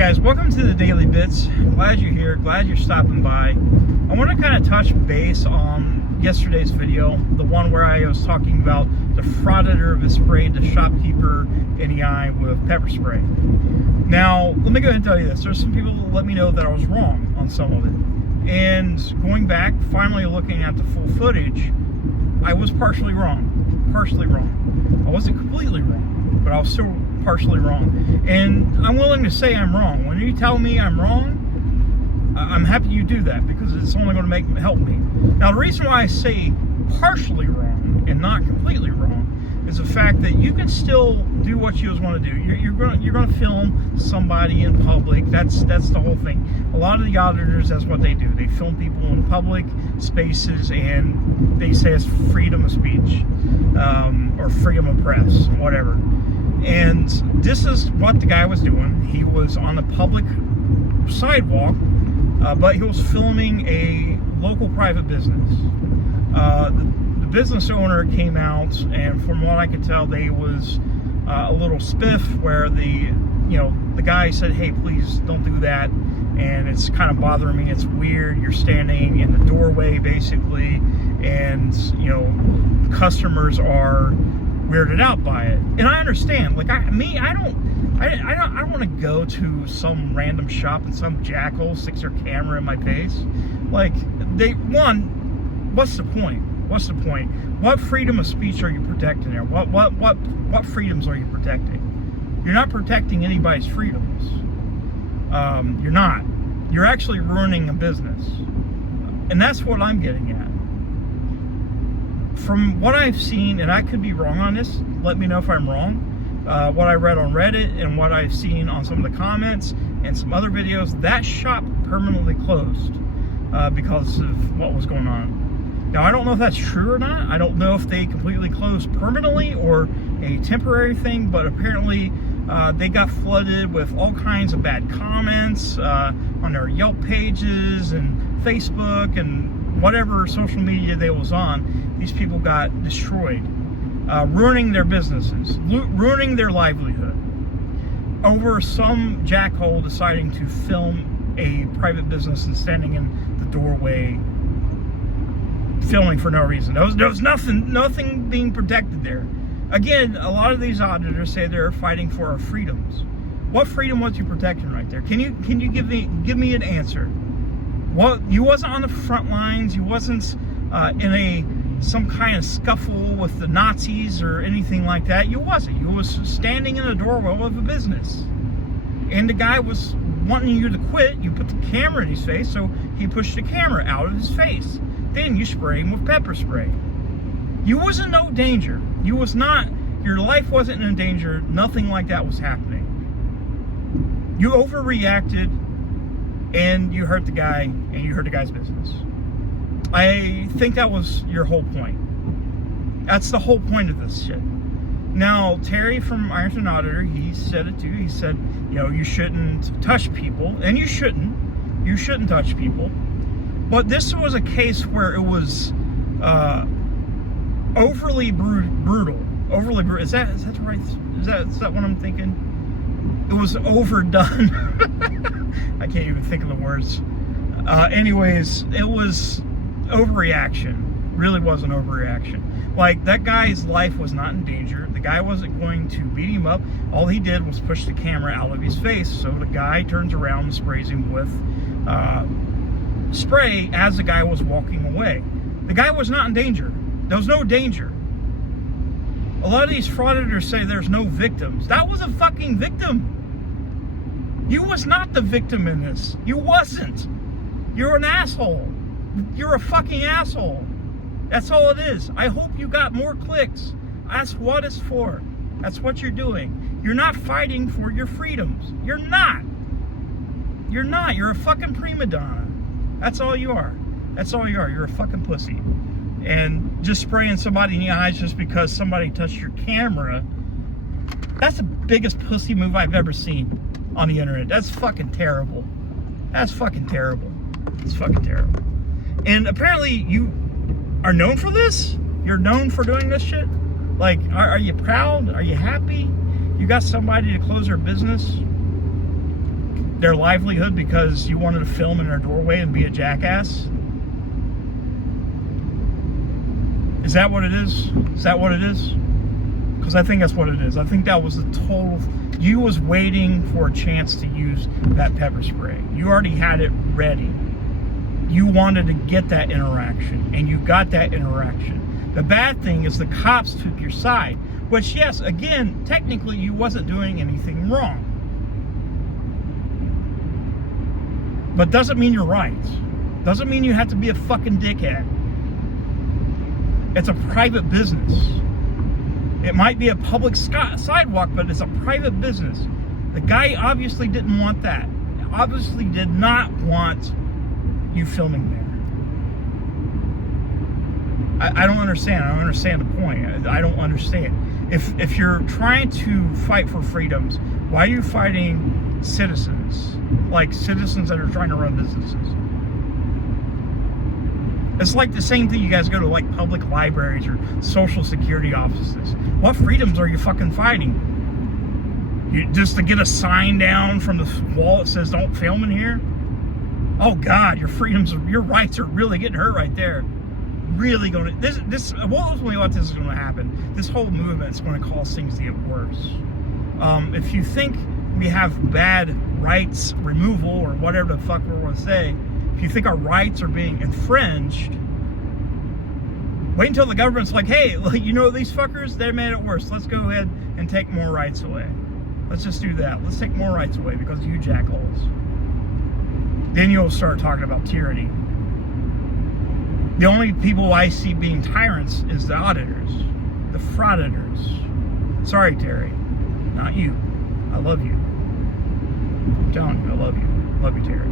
guys, welcome to the Daily Bits. Glad you're here, glad you're stopping by. I want to kind of touch base on yesterday's video, the one where I was talking about the frauditor that sprayed the shopkeeper in the eye with pepper spray. Now, let me go ahead and tell you this. There's some people that let me know that I was wrong on some of it. And going back, finally looking at the full footage, I was partially wrong. I wasn't completely wrong, but I was still partially wrong. And I'm willing to say I'm wrong. When you tell me I'm wrong, I'm happy you do that, because it's only going to help me. Now, the reason why I say partially wrong and not completely wrong is the fact that you can still do what you want to do. You're going to film somebody in public. That's the whole thing. A lot of the auditors, that's what they do. They film people in public spaces, and they say it's freedom of speech or freedom of press, whatever. And this is what the guy was doing. He was on a public sidewalk, but he was filming a local private business. The business owner came out, and from what I could tell, they was a little spiff where the guy said, "Hey, please don't do that, and it's kind of bothering me. It's weird. You're standing in the doorway, basically, and customers are weirded out by it." And I understand. Like I don't want to go to some random shop and some jackal sticks their camera in my face. Like, what's the point? What's the point? What freedom of speech are you protecting there? What freedoms are you protecting? You're not protecting anybody's freedoms. You're not. You're actually ruining a business. And that's what I'm getting at. From what I've seen, and I could be wrong on this, let me know if I'm wrong. What I read on Reddit and what I've seen on some of the comments and some other videos, that shop permanently closed because of what was going on. Now, I don't know if that's true or not. I don't know if they completely closed permanently or a temporary thing, but apparently they got flooded with all kinds of bad comments on their Yelp pages and Facebook and whatever social media they was on. These people got destroyed, ruining their businesses, ruining their livelihood over some jackhole deciding to film a private business and standing in the doorway filming for no reason. There was nothing being protected there. Again, a lot of these auditors say they're fighting for our freedoms. What freedom was you protecting right there? Can you give me an answer? What, you wasn't on the front lines. You wasn't in some kind of scuffle with the Nazis or anything like that. You wasn't. You was standing in the doorway of a business, and the guy was wanting you to quit. You put the camera in his face, so he pushed the camera out of his face. Then you spray him with pepper spray. You was in no danger. You was not. Your life wasn't in danger. Nothing like that was happening. You overreacted, and you hurt the guy, and you hurt the guy's business. I think that was your whole point. That's the whole point of this shit. Now, Terry from Ironton Auditor, he said it too. He said, you shouldn't touch people, and you shouldn't. You shouldn't touch people. But this was a case where it was overly brutal. Overly brutal. Is that right? Is that what I'm thinking? It was overdone. I can't even think of the words. Anyways, it was overreaction. Really was an overreaction. Like, that guy's life was not in danger. The guy wasn't going to beat him up. All he did was push the camera out of his face. So the guy turns around and sprays him with spray as the guy was walking away. The guy was not in danger. There was no danger. A lot of these frauditors say there's no victims. That was a fucking victim. You was not the victim in this. You wasn't. You're an asshole. You're a fucking asshole. That's all it is. I hope you got more clicks. That's what it's for. That's what you're doing. You're not fighting for your freedoms. You're not. You're not. You're a fucking prima donna. That's all you are. That's all you are. You're a fucking pussy. And just spraying somebody in the eyes just because somebody touched your camera, that's the biggest pussy move I've ever seen on the internet. That's fucking terrible. That's fucking terrible. It's fucking terrible. And apparently you are known for this? You're known for doing this shit? Like, are you proud? Are you happy? You got somebody to close their business? their livelihood because you wanted to film in their doorway and be a jackass? Is that what it is? Is that what it is? Because I think that's what it is. I think that was the total... You was waiting for a chance to use that pepper spray. You already had it ready. You wanted to get that interaction, and you got that interaction. The bad thing is the cops took your side, which, yes, again, technically you wasn't doing anything wrong. But doesn't mean you're right. Doesn't mean you have to be a fucking dickhead. It's a private business. It might be a public sidewalk, but it's a private business. The guy obviously didn't want that. Obviously did not want you filming there. I don't understand. I don't understand the point. I don't understand. If you're trying to fight for freedoms, why are you fighting citizens? Like citizens that are trying to run businesses. It's like the same thing. You guys go to like public libraries or social security offices. What freedoms are you fucking fighting? Just to get a sign down from the wall that says don't film in here? Oh God, your freedoms, your rights are really getting hurt right there. Really going to, ultimately what this is going to happen, this whole movement is going to cause things to get worse. If you think we have bad rights removal or whatever the fuck we're going to say, if you think our rights are being infringed, wait until the government's like, hey, you know these fuckers, they made it worse. Let's go ahead and take more rights away. Let's just do that. Let's take more rights away because of you jackholes. Then you'll start talking about tyranny. The only people I see being tyrants is the auditors, the frauditors. Sorry, Terry, not you. I love you. I'm telling you, I love you. Love you, Terry.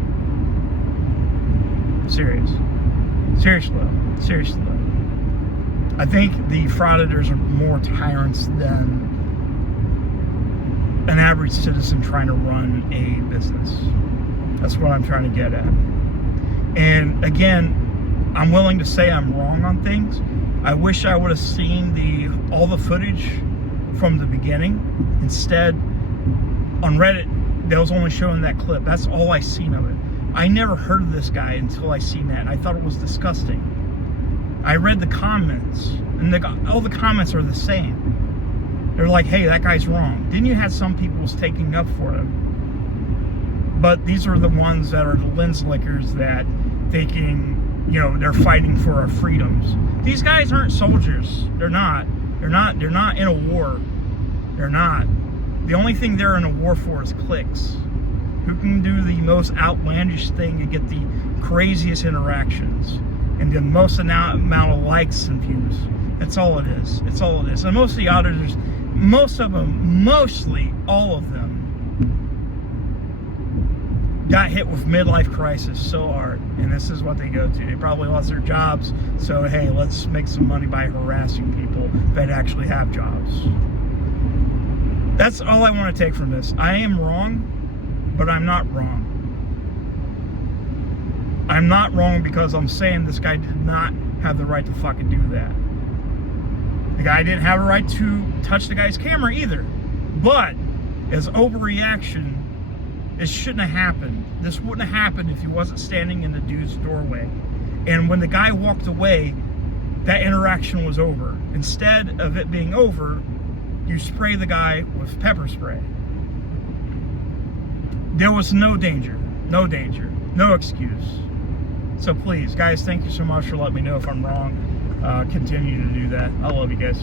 Serious. Seriously though. I think the frauditors are more tyrants than an average citizen trying to run a business. That's what I'm trying to get at. And again, I'm willing to say I'm wrong on things. I wish I would have seen all the footage from the beginning. Instead, on Reddit, they was only showing that clip. That's all I seen of it. I never heard of this guy until I seen that, and I thought it was disgusting. I read the comments, and all the comments are the same. They're like, hey, that guy's wrong. Then you had some people taking up for him. But these are the ones that are the lens lickers that thinking, you know, they're fighting for our freedoms. These guys aren't soldiers. They're not in a war. They're not. The only thing they're in a war for is clicks. Who can do the most outlandish thing and get the craziest interactions and the most amount of likes and views. That's all it is. It's all it is. And most of the auditors, mostly all of them, got hit with midlife crisis so hard, and this is what they go to. They probably lost their jobs, so hey, let's make some money by harassing people that actually have jobs. That's all I want to take from this. I am wrong, but I'm not wrong. I'm not wrong because I'm saying this guy did not have the right to fucking do that. The guy didn't have a right to touch the guy's camera either. But as overreaction, it shouldn't have happened. This wouldn't have happened if he wasn't standing in the dude's doorway. And when the guy walked away, that interaction was over. Instead of it being over, you spray the guy with pepper spray. There was no danger, no excuse. So please, guys, thank you so much for letting me know if I'm wrong. Continue to do that. I love you guys.